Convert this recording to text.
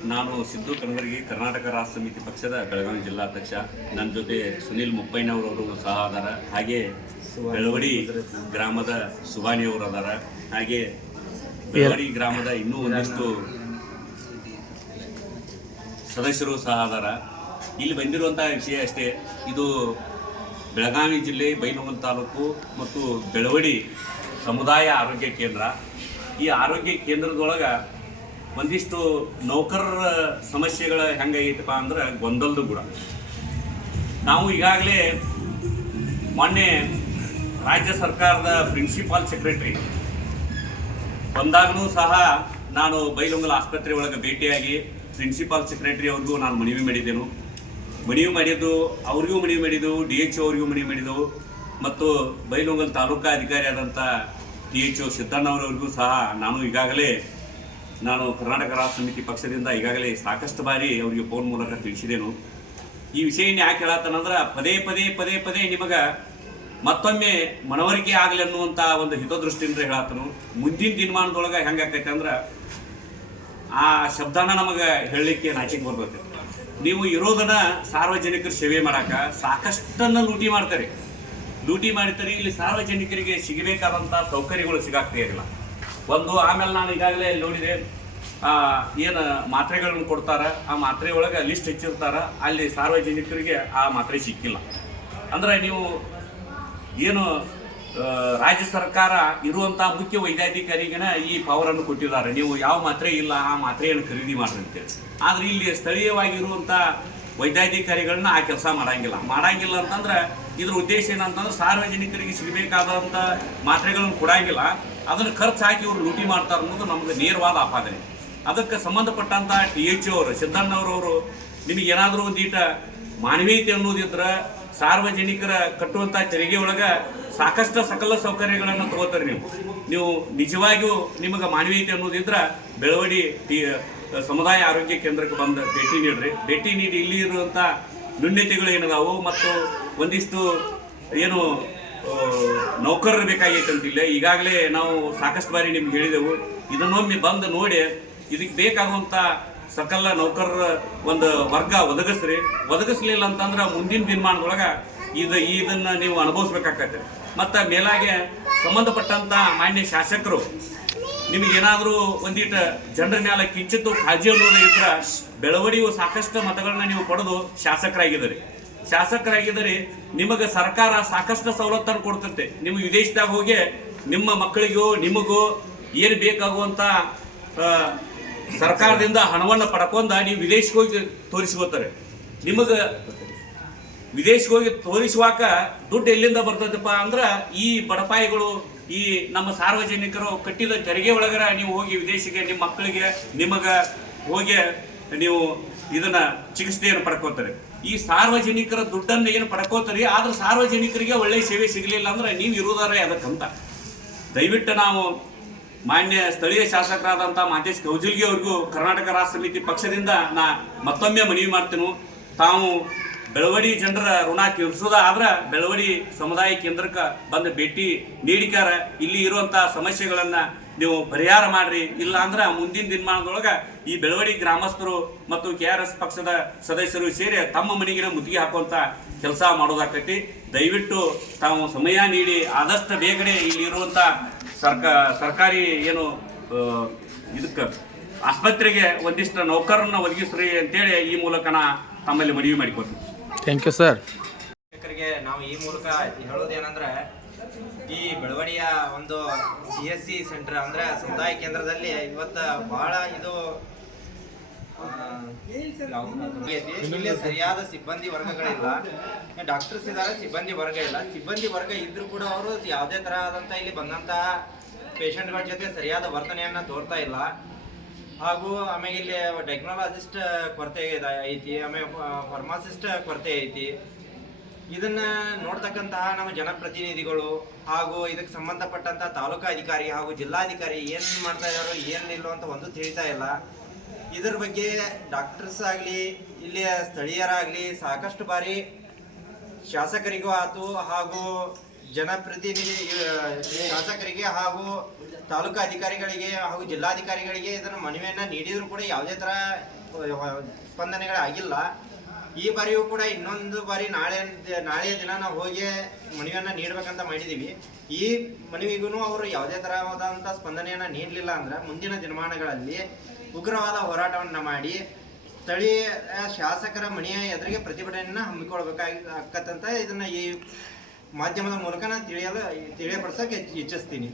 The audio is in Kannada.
ಸಿದ್ದು ಕನಗರಿಗೆ ಕರ್ನಾಟಕ ರಾಷ್ಟ್ರ ಸಮಿತಿ ಪಕ್ಷದ ಬೆಳಗಾವಿ ಜಿಲ್ಲಾಧ್ಯಕ್ಷ. ನನ್ನ ಜೊತೆ ಸುನಿಲ್ ಮುಪ್ಪಯ್ಯನವರವರು ಸಹ ಅದಾರ. ಹಾಗೆ ಬೆಳವಡಿ ಗ್ರಾಮದ ಸುಬಾನಿಯವರು ಅದಾರ ಹಾಗೆ ಬೆಳವಡಿ ಗ್ರಾಮದ ಇನ್ನೂ ಒಂದಷ್ಟು ಸದಸ್ಯರು ಸಹ ಅದಾರ. ಇಲ್ಲಿ ಬಂದಿರುವಂತಹ ವಿಷಯ ಅಷ್ಟೇ. ಇದು ಬೆಳಗಾವಿ ಜಿಲ್ಲೆ, ಬೈಲಹೊಂಗಲ ತಾಲೂಕು ಮತ್ತು ಬೆಳವಡಿ ಸಮುದಾಯ ಆರೋಗ್ಯ ಕೇಂದ್ರ. ಈ ಆರೋಗ್ಯ ಕೇಂದ್ರದೊಳಗೆ ಒಂದಿಷ್ಟು ನೌಕರರ ಸಮಸ್ಯೆಗಳು ಹೆಂಗಾಗೈತಪ್ಪ ಅಂದ್ರೆ ಗೊಂದಲದ ಕೂಡ. ನಾವು ಈಗಾಗಲೇ ಮೊನ್ನೆ ರಾಜ್ಯ ಸರ್ಕಾರದ ಪ್ರಿನ್ಸಿಪಾಲ್ ಸೆಕ್ರೆಟರಿ ಬಂದಾಗಲೂ ಸಹ ನಾನು ಬೈಲೊಂಗಲ ಆಸ್ಪತ್ರೆ ಒಳಗೆ ಭೇಟಿಯಾಗಿ ಪ್ರಿನ್ಸಿಪಾಲ್ ಸೆಕ್ರೆಟರಿ ಅವ್ರಿಗೂ ನಾನು ಮನವಿ ಮಾಡಿದ್ದೆನು. ಮನವಿ ಮಾಡಿದ್ದು, ಅವ್ರಿಗೂ ಮನವಿ ಮಾಡಿದ್ದು, ಡಿ ಎಚ್ ಅವ್ರಿಗೂ ಮನವಿ ಮಾಡಿದ್ದೆವು ಮತ್ತು ಬೈಲೊಂಗಲ್ ತಾಲೂಕಾ ಅಧಿಕಾರಿ ಆದಂಥ ಡಿ ಎಚ್ ಒ ಸಿದ್ದಣ್ಣವರವ್ರಿಗೂ ಸಹ ನಾನು ಈಗಾಗಲೇ ನಾನು ಕರ್ನಾಟಕ ರಾಷ್ಟ್ರ ಸಮಿತಿ ಪಕ್ಷದಿಂದ ಈಗಾಗಲೇ ಸಾಕಷ್ಟು ಬಾರಿ ಅವರಿಗೆ ಫೋನ್ ಮೂಲಕ ತಿಳಿಸಿದೆನು. ಈ ವಿಷಯನ ಯಾಕೆ ಹೇಳತ್ತನಂದ್ರೆ ಪದೇ ಪದೇ ಪದೇ ಪದೇ ನಿಮಗೆ ಮತ್ತೊಮ್ಮೆ ಮನವರಿಕೆ ಆಗಲಿ ಅನ್ನುವಂಥ ಒಂದು ಹಿತದೃಷ್ಟಿಯಿಂದ ಹೇಳತ್ತನು ಮುಂದಿನ ದಿನಮಾನದೊಳಗೆ ಹೆಂಗಾಕೈತೆ ಅಂದ್ರೆ ಆ ಶಬ್ದನ ನಮಗೆ ಹೇಳಲಿಕ್ಕೆ ನಾಚಿಕೆ ಬರ್ಬೇಕು ನೀವು ಇರೋದನ್ನ ಸಾರ್ವಜನಿಕರ ಸೇವೆ ಮಾಡಾಕ ಸಾಕಷ್ಟನ್ನು ಲೂಟಿ ಮಾಡ್ತಾರೆ. ಲೂಟಿ ಮಾಡ್ತಾರೆ ಇಲ್ಲಿ ಸಾರ್ವಜನಿಕರಿಗೆ ಸಿಗಬೇಕಾದಂಥ ಸೌಕರ್ಯಗಳು ಇರಲಿಲ್ಲ ಒಂದು ಆಮೇಲೆ ನಾನು ಈಗಾಗಲೇ ನೋಡಿದೆ ಏನು ಮಾತ್ರೆಗಳನ್ನು ಕೊಡ್ತಾರೆ, ಆ ಮಾತ್ರೆ ಒಳಗೆ ಲಿಸ್ಟ್ ಹೆಚ್ಚಿರ್ತಾರ, ಅಲ್ಲಿ ಸಾರ್ವಜನಿಕರಿಗೆ ಆ ಮಾತ್ರೆ ಸಿಕ್ಕಿಲ್ಲ. ಅಂದ್ರೆ ನೀವು ಏನು ರಾಜ್ಯ ಸರ್ಕಾರ ಇರುವಂಥ ಮುಖ್ಯ ವೈದ್ಯಾಧಿಕಾರಿಗೇನೆ ಈ ಪವರ್ ಅನ್ನು ಕೊಟ್ಟಿದ್ದಾರೆ. ನೀವು ಯಾವ ಮಾತ್ರೆ ಇಲ್ಲ, ಆ ಮಾತ್ರೆಯನ್ನು ಖರೀದಿ ಮಾಡ್ರಿ ಅಂತೇಳಿ. ಆದ್ರೆ ಇಲ್ಲಿ ಸ್ಥಳೀಯವಾಗಿ ಇರುವಂತ ವೈದ್ಯಾಧಿಕಾರಿಗಳನ್ನ ಆ ಕೆಲಸ ಮಾಡಂಗಿಲ್ಲ. ಮಾಡಂಗಿಲ್ಲ ಅಂತಂದ್ರೆ ಇದ್ರ ಉದ್ದೇಶ ಏನಂತಂದ್ರೆ ಸಾರ್ವಜನಿಕರಿಗೆ ಸಿಗಬೇಕಾದಂತ ಮಾತ್ರೆಗಳನ್ನು ಕೊಡಂಗಿಲ್ಲ. ಅದನ್ನು ಖರ್ಚು ಹಾಕಿ ಇವರು ಲೂಟಿ ಮಾಡ್ತಾರೆ ಅನ್ನೋದು ನಮ್ಗೆ ನೇರವಾದ ಆಪಾದನೆ. ಅದಕ್ಕೆ ಸಂಬಂಧಪಟ್ಟಂತ ಟಿ ಎಚ್ ಅವರು ಸಿದ್ದಣ್ಣವರವರು ನಿಮಗೆ ಏನಾದರೂ ಒಂದೀಟ ಮಾನವೀಯತೆ ಅನ್ನೋದಿದ್ರೆ ಸಾರ್ವಜನಿಕರ ಕಟ್ಟುವಂಥ ತೆರಿಗೆ ಒಳಗೆ ಸಾಕಷ್ಟು ಸಕಲ ಸೌಕರ್ಯಗಳನ್ನು ತಗೋತಾರೆ ನೀವು. ನೀವು ನಿಜವಾಗಿಯೂ ನಿಮಗೆ ಮಾನವೀಯತೆ ಅನ್ನೋದಿದ್ರೆ ಬೆಳವಡಿ ಟಿ ಸಮುದಾಯ ಆರೋಗ್ಯ ಕೇಂದ್ರಕ್ಕೆ ಬಂದು ಭೇಟಿ ನೀಡ್ರಿ. ಭೇಟಿ ನೀಡಿ ಇಲ್ಲಿ ಇರುವಂತ ನ್ಯೂನ್ಯತೆಗಳು ಏನದಾವು ಮತ್ತು ಒಂದಿಷ್ಟು ಏನು ನೌಕರರು ಬೇಕಾಗೈತೆ ಅಂತಿಲ್ಲ ಈಗಾಗಲೇ ನಾವು ಸಾಕಷ್ಟು ಬಾರಿ ನಿಮ್ಗೆ ಹೇಳಿದೆವು. ಇದನ್ನೊಮ್ಮೆ ಬಂದು ನೋಡಿ. ಇದಕ್ಕೆ ಬೇಕಾಗುವಂಥ ಸಕಲ ನೌಕರರ ಒಂದು ವರ್ಗ ಒದಗಿಸ್ರಿ. ಒದಗಿಸ್ಲಿಲ್ಲ ಅಂತಂದ್ರೆ ಮುಂದಿನ ದಿನಮಾನದೊಳಗೆ ಇದು ಇದನ್ನ ನೀವು ಅನುಭವಿಸ್ಬೇಕಾಗತ್ತೆ. ಮತ್ತು ಮೇಲಾಗೆ ಸಂಬಂಧಪಟ್ಟಂಥ ಮಾನ್ಯ ಶಾಸಕರು, ನಿಮಗೆ ಏನಾದರೂ ಒಂದೀಟ ಜನರ ಮೇಲೆ ಕಿಂಚಿತ್ತು ಕಾಳಜಿ ಅನ್ನೋದು ಇದ್ರ ಬೆಳವಡಿಯು ಸಾಕಷ್ಟು ಮತಗಳನ್ನ ನೀವು ಪಡೆದು ಶಾಸಕರಾಗಿದ್ದೀರಿ. ಶಾಸಕರಾಗಿದ್ದರೆ ನಿಮಗೆ ಸರ್ಕಾರ ಸಾಕಷ್ಟು ಸವಲತ್ತನ್ನು ಕೊಡ್ತೈತೆ ನಿಮ್ಮ ವಿದೇಶದಾಗ ಹೋಗಿ ನಿಮ್ಮ ಮಕ್ಕಳಿಗೂ, ನಿಮಗೂ ಏನು ಬೇಕಾಗುವಂಥ ಸರ್ಕಾರದಿಂದ ಹಣವನ್ನು ಪಡ್ಕೊಂಡು ನೀವು ವಿದೇಶಕ್ಕೆ ಹೋಗಿ ತೋರಿಸ್ಕೋತಾರೆ. ನಿಮಗೆ ವಿದೇಶಕ್ಕೆ ಹೋಗಿ ತೋರಿಸುವಾಗ ದುಡ್ಡು ಎಲ್ಲಿಂದ ಬರ್ತದಪ್ಪ ಅಂದ್ರೆ ಈ ಬಡಪಾಯಿಗಳು, ಈ ನಮ್ಮ ಸಾರ್ವಜನಿಕರು ಕಟ್ಟಿದ ತೆರಿಗೆ ಒಳಗರ ನೀವು ಹೋಗಿ ವಿದೇಶಕ್ಕೆ, ನಿಮ್ಮ ಮಕ್ಕಳಿಗೆ, ನಿಮಗೆ ಹೋಗಿ ನೀವು ಇದನ್ನ ಚಿಕಿತ್ಸೆಯನ್ನು ಪಡ್ಕೋತಾರೆ. ಈ ಸಾರ್ವಜನಿಕರ ದುಡ್ಡನ್ನು ಏನು ಪಡ್ಕೋತಾರೆ? ಆದ್ರೆ ಸಾರ್ವಜನಿಕರಿಗೆ ಒಳ್ಳೆ ಸೇವೆ ಸಿಗಲಿಲ್ಲ ಅಂದ್ರೆ ನೀವು ಇರುವುದಾರೆ ಅದಕ್ಕಂತ. ದಯವಿಟ್ಟು ನಾವು ಮಾನ್ಯ ಸ್ಥಳೀಯ ಶಾಸಕರಾದಂಥ ಮಾತೇಶ್ ಕೌಜಲ್ಗಿ ಅವ್ರಿಗೂ ಕರ್ನಾಟಕ ರಾಷ್ಟ್ರ ಸಮಿತಿ ಪಕ್ಷದಿಂದ ನಾ ಮತ್ತೊಮ್ಮೆ ಮನವಿ ಮಾಡ್ತೇನೆ. ತಾವು ಬೆಳವಡಿ ಜನರ ಋಣ ತೀರಿಸೋದ ಆದ್ರೆ ಬೆಳವಡಿ ಸಮುದಾಯ ಕೇಂದ್ರಕ್ಕೆ ಬಂದು ಭೇಟಿ ನೀಡಿಕಾರ ಇಲ್ಲಿ ಇರುವಂತಹ ಸಮಸ್ಯೆಗಳನ್ನ ನೀವು ಪರಿಹಾರ ಮಾಡ್ರಿ. ಇಲ್ಲ ಅಂದ್ರೆ ಮುಂದಿನ ದಿನಮಾನದೊಳಗ ಈ ಬೆಳವಡಿ ಗ್ರಾಮಸ್ಥರು ಮತ್ತು ಕೆ ಆರ್ ಎಸ್ ಪಕ್ಷದ ಸದಸ್ಯರು ಸೇರಿ ತಮ್ಮ ಮನೆಗಿನ ಮುತ್ತಿಗೆ ಹಾಕುವಂತ ಕೆಲಸ ಮಾಡೋದಾಕತಿ ದಯವಿಟ್ಟು ತಾವು ಸಮಯ ನೀಡಿ ಆದಷ್ಟು ಬೇಗನೆ ಇಲ್ಲಿ ಇರುವಂತ ಸರ್ಕ, ಸರ್ಕಾರಿ ಏನು ಇದಕ್ಕೆ ಆಸ್ಪತ್ರೆಗೆ ಒಂದಿಷ್ಟು ನೌಕರನ್ನ ಒದಗಿಸ್ರಿ ಅಂತೇಳಿ ಈ ಮೂಲಕ ನಾ ತಮ್ಮಲ್ಲಿ ಮನವಿ ಮಾಡಿಕೊಡ್ತೀನಿ ಥ್ಯಾಂಕ್ ಯು ಸರ್ ಶಿಕ್ಷಕರಿಗೆ ನಾವು ಈ ಮೂಲಕ ಹೇಳೋದೇನಂದ್ರೆ ಈ ಬೆಳವಣಿಯ ಒಂದು ಸಿ ಎಸ್ ಸಿ ಸೆಂಟರ್ ಅಂದ್ರೆ ಸಮುದಾಯ ಕೇಂದ್ರದಲ್ಲಿ ಇವತ್ತು ಬಹಳ ಇದು ಸರಿಯಾದ ಸಿಬ್ಬಂದಿ ವರ್ಗಗಳಿಲ್ಲ. ಡಾಕ್ಟರ್ಸ್ ಇದ್ದಾರೆ, ಸಿಬ್ಬಂದಿ ವರ್ಗ ಇಲ್ಲ. ಸಿಬ್ಬಂದಿ ವರ್ಗ ಇದ್ರೂ ಕೂಡ ಅವರು ಯಾವುದೇ ತರ ಆದಂತ ಇಲ್ಲಿ ಬಂದಂತಹ ಪೇಷಂಟ್ಗಳ ಜೊತೆ ಸರಿಯಾದ ವರ್ತನೆಯನ್ನ ತೋರ್ತಾ ಇಲ್ಲ. ಹಾಗೂ ಆಮೇಲೆ ಇಲ್ಲಿ ಟೆಕ್ನಾಲಜಿಸ್ಟ್ ಕೊರತೆ ಐತಿ, ಆಮೇಲೆ ಫಾರ್ಮಾಸಿಸ್ಟ್ ಕೊರತೆ ಐತಿ. ಇದನ್ನ ನೋಡ್ತಕ್ಕಂತಹ ನಮ್ಮ ಜನಪ್ರತಿನಿಧಿಗಳು ಹಾಗೂ ಇದಕ್ಕೆ ಸಂಬಂಧಪಟ್ಟಂತ ತಾಲೂಕಾ ಅಧಿಕಾರಿ ಹಾಗೂ ಜಿಲ್ಲಾಧಿಕಾರಿ ಏನ್ ಮಾಡ್ತಾ ಇದಾರೋ ಏನಿಲ್ಲ ಅಂತ ಒಂದು ತಿಳಿತಾ ಇಲ್ಲ. ಇದ್ರ ಬಗ್ಗೆ ಡಾಕ್ಟರ್ಸ್ ಆಗಲಿ, ಇಲ್ಲಿಯ ಸ್ಥಳೀಯರಾಗಲಿ ಸಾಕಷ್ಟು ಬಾರಿ ಶಾಸಕರಿಗೂ ಆತು ಹಾಗೂ ಜನಪ್ರತಿನಿಧಿ ಶಾಸಕರಿಗೆ ಹಾಗೂ ತಾಲೂಕು ಅಧಿಕಾರಿಗಳಿಗೆ ಹಾಗೂ ಜಿಲ್ಲಾಧಿಕಾರಿಗಳಿಗೆ ಇದನ್ನು ಮನವಿಯನ್ನು ನೀಡಿದರೂ ಕೂಡ ಯಾವುದೇ ಥರ ಸ್ಪಂದನೆಗಳಾಗಿಲ್ಲ. ಈ ಬಾರಿಯೂ ಕೂಡ ಇನ್ನೊಂದು ಬಾರಿ ನಾಳೆ, ನಾಳೆಯ ದಿನ ನಾವು ಹೋಗಿ ಮನವಿಯನ್ನು ನೀಡಬೇಕಂತ ಮಾಡಿದ್ದೀವಿ ಈ ಮನವಿಗೂ ಅವರು ಯಾವುದೇ ತರವಾದಂಥ ಸ್ಪಂದನೆಯನ್ನು ನೀಡಲಿಲ್ಲ ಅಂದ್ರೆ ಮುಂದಿನ ದಿನಮಾನಗಳಲ್ಲಿ ಉಗ್ರವಾದ ಹೋರಾಟವನ್ನು ಮಾಡಿ ಸ್ಥಳೀಯ ಶಾಸಕರ ಮನೆಯ ಎದುರಿಗೆ ಪ್ರತಿಭಟನೆಯನ್ನು ಹಮ್ಮಿಕೊಳ್ಬೇಕಾಗಿ ಆಕ್ಕತ್ತಂತ ಇದನ್ನು ಈ ಮಾಧ್ಯಮದ ಮೂಲಕ ನಾನು ತಿಳಿಯಲು ತಿಳಿಯಪಡಿಸೋಕೆ ಇಚ್ಛಿಸ್ತೀನಿ.